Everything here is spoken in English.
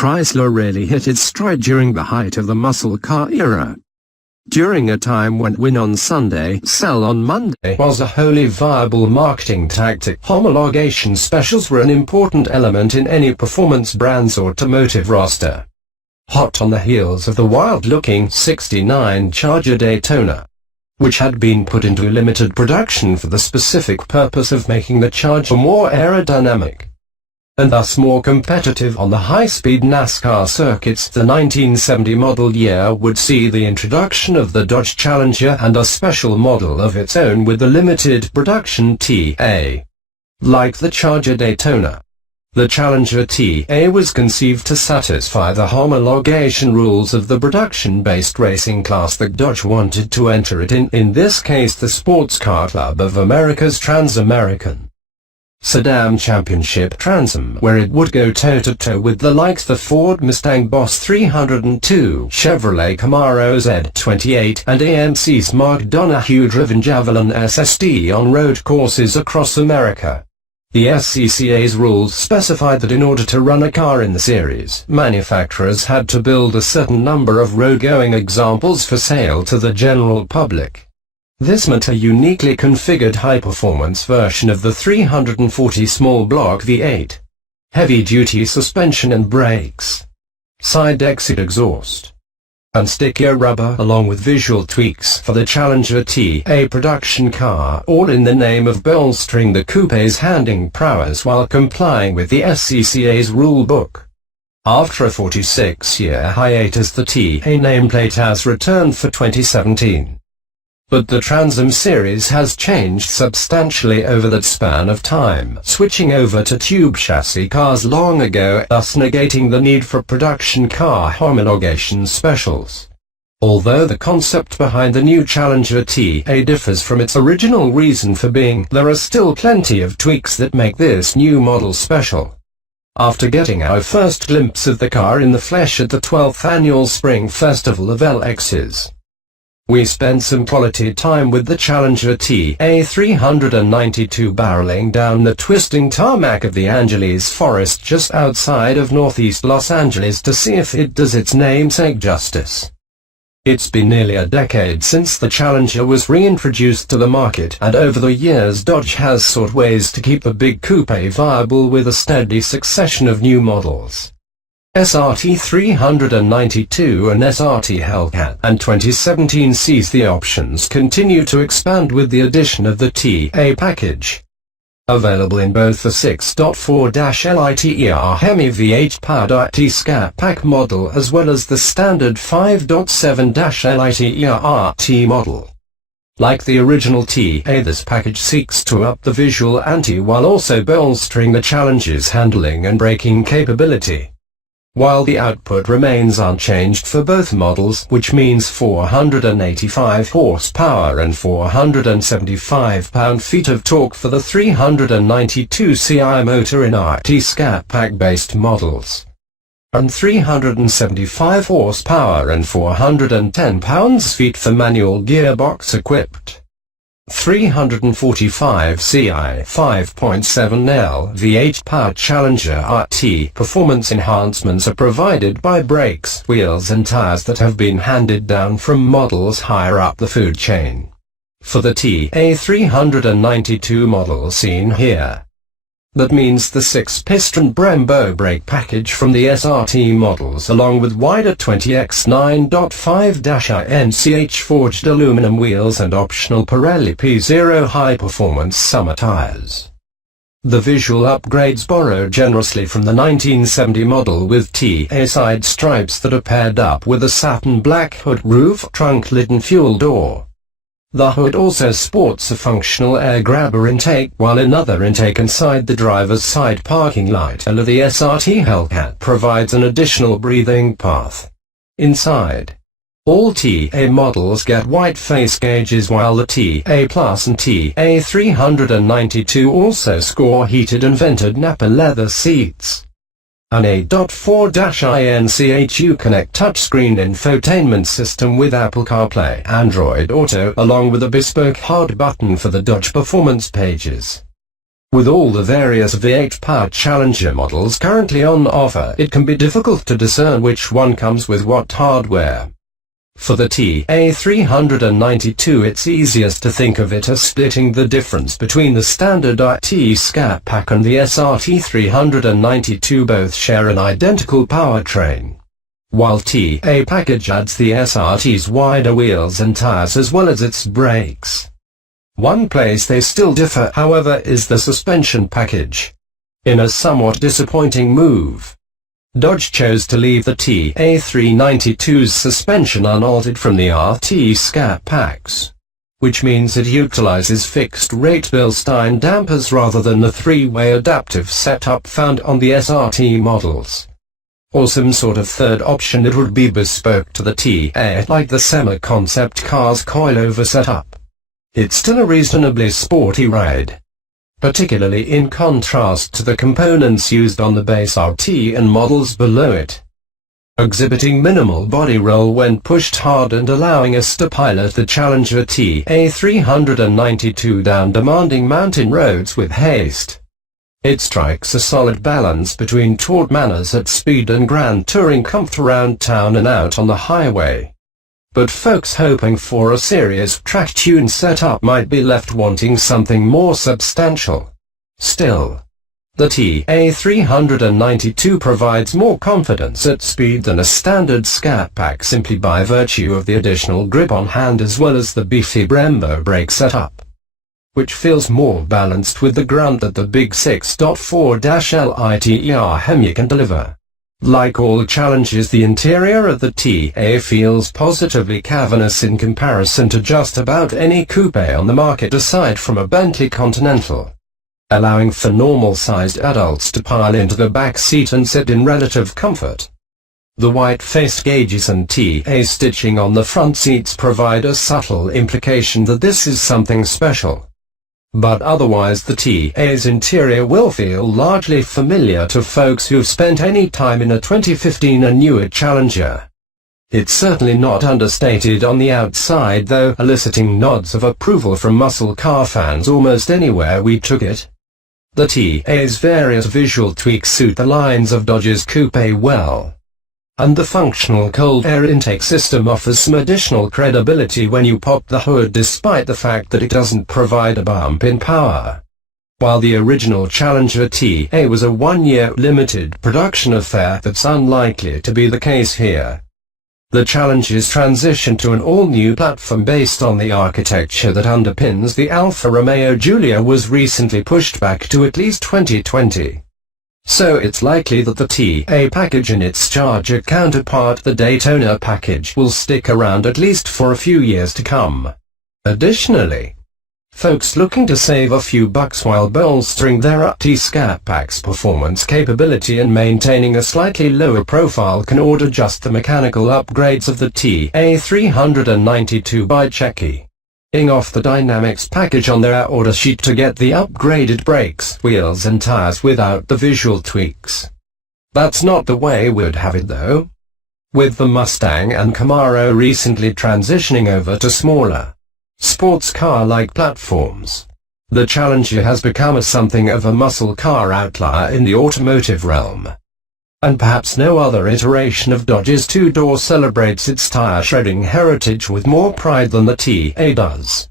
Chrysler really hit its stride during the height of the muscle car era. During a time when win on Sunday, sell on Monday was a wholly viable marketing tactic, homologation specials were an important element in any performance brand's automotive roster. Hot on the heels of the wild-looking '69 Charger Daytona, which had been put into limited production for the specific purpose of making the Charger more aerodynamic and thus more competitive on the high-speed NASCAR circuits, the 1970 model year would see the introduction of the Dodge Challenger and a special model of its own with the limited production TA. Like the Charger Daytona, the Challenger TA was conceived to satisfy the homologation rules of the production-based racing class that Dodge wanted to enter it in this case the Sports Car Club of America's Trans-American Sedan Championship Trans-Am, where it would go toe-to-toe with the likes the Ford Mustang Boss 302, Chevrolet Camaro Z28, and AMC's Mark Donahue-driven Javelin SSD on road courses across America. The SCCA's rules specified that in order to run a car in the series, manufacturers had to build a certain number of road-going examples for sale to the general public. This meant a uniquely configured high-performance version of the 340 small block V8, heavy-duty suspension and brakes, side exit exhaust, and stickier rubber along with visual tweaks for the Challenger TA production car, all in the name of bolstering the coupe's handling prowess while complying with the SCCA's rule book. After a 46-year hiatus, the TA nameplate has returned for 2017. But the Trans-Am series has changed substantially over that span of time, switching over to tube chassis cars long ago, thus negating the need for production car homologation specials. Although the concept behind the new Challenger TA differs from its original reason for being, there are still plenty of tweaks that make this new model special. After getting our first glimpse of the car in the flesh at the 12th annual Spring Festival of LXs, we spent some quality time with the Challenger TA 392 barreling down the twisting tarmac of the Angeles Forest just outside of northeast Los Angeles to see if it does its namesake justice. It's been nearly a decade since the Challenger was reintroduced to the market, and over the years Dodge has sought ways to keep the big coupe viable with a steady succession of new models. SRT 392 and SRT Hellcat, and 2017 sees the options continue to expand with the addition of the TA package. Available in both the 6.4-LITER Hemi V8-powered T-Scat Pack model as well as the standard 5.7-LITER T model. Like the original TA, this package seeks to up the visual ante while also bolstering the Challenger's handling and braking capability, while the output remains unchanged for both models, which means 485 horsepower and 475 pound-feet of torque for the 392 CI motor in our T-Scat Pack-based models, and 375 horsepower and 410 pounds-feet for manual gearbox-equipped 345 CI 5.7L V8-powered Challenger RT. Performance enhancements are provided by brakes, wheels and tires that have been handed down from models higher up the food chain. For the TA 392 model seen here, that means the 6-piston Brembo brake package from the SRT models along with wider 20x 9.5-inch forged aluminum wheels and optional Pirelli P0 high-performance summer tires. The visual upgrades borrow generously from the 1970 model with TA side stripes that are paired up with a satin black hood, roof, trunk lid and fuel door. The hood also sports a functional air grabber intake, while another intake inside the driver's side parking light and the SRT Hellcat provides an additional breathing path. Inside, all TA models get white face gauges while the TA Plus and TA 392 also score heated and vented Napa leather seats. An 8.4-inch Uconnect touchscreen infotainment system with Apple CarPlay, Android Auto, along with a bespoke hard button for the Dodge Performance pages. With all the various V8 powered Challenger models currently on offer, it can be difficult to discern which one comes with what hardware. For the TA392, it's easiest to think of it as splitting the difference between the standard IT Scat Pack and the SRT392. Both share an identical powertrain, while TA package adds the SRT's wider wheels and tires as well as its brakes. One place they still differ, however, is the suspension package. In a somewhat disappointing move, Dodge chose to leave the TA392's suspension unaltered from the RT Scat Packs, which means it utilizes fixed-rate Bilstein dampers rather than the three-way adaptive setup found on the SRT models, or some sort of third option that would be bespoke to the TA, like the semi-concept car's coilover setup. It's still a reasonably sporty ride, particularly in contrast to the components used on the base RT and models below it, exhibiting minimal body roll when pushed hard and allowing us to pilot the Challenger TA392 down demanding mountain roads with haste. It strikes a solid balance between taut manners at speed and grand touring comfort around town and out on the highway. But folks hoping for a serious track-tune setup might be left wanting something more substantial. Still, the TA392 provides more confidence at speed than a standard Scat Pack simply by virtue of the additional grip on hand as well as the beefy Brembo brake setup, which feels more balanced with the grunt that the big 6.4-LITER Hemi can deliver. Like all Challengers, the interior of the TA feels positively cavernous in comparison to just about any coupe on the market aside from a Bentley Continental, allowing for normal-sized adults to pile into the back seat and sit in relative comfort. The white-faced gauges and TA stitching on the front seats provide a subtle implication that this is something special. But otherwise the TA's interior will feel largely familiar to folks who've spent any time in a 2015 and newer Challenger. It's certainly not understated on the outside, though, eliciting nods of approval from muscle car fans almost anywhere we took it. The TA's various visual tweaks suit the lines of Dodge's coupe well, and the functional cold air intake system offers some additional credibility when you pop the hood, despite the fact that it doesn't provide a bump in power. While the original Challenger TA was a one-year limited production affair, that's unlikely to be the case here. The Challenger's transition to an all-new platform based on the architecture that underpins the Alfa Romeo Giulia was recently pushed back to at least 2020. So it's likely that the TA package and its Charger counterpart, the Daytona package, will stick around at least for a few years to come. Additionally, folks looking to save a few bucks while bolstering their RT Scat Pack's performance capability and maintaining a slightly lower profile can order just the mechanical upgrades of the TA392 by checking off the Dynamics package on their order sheet to get the upgraded brakes, wheels and tires without the visual tweaks. That's not the way we'd have it though. With the Mustang and Camaro recently transitioning over to smaller, sports car-like platforms, the Challenger has become something of a muscle car outlier in the automotive realm. And perhaps no other iteration of Dodge's two-door celebrates its tire shredding heritage with more pride than the TA does.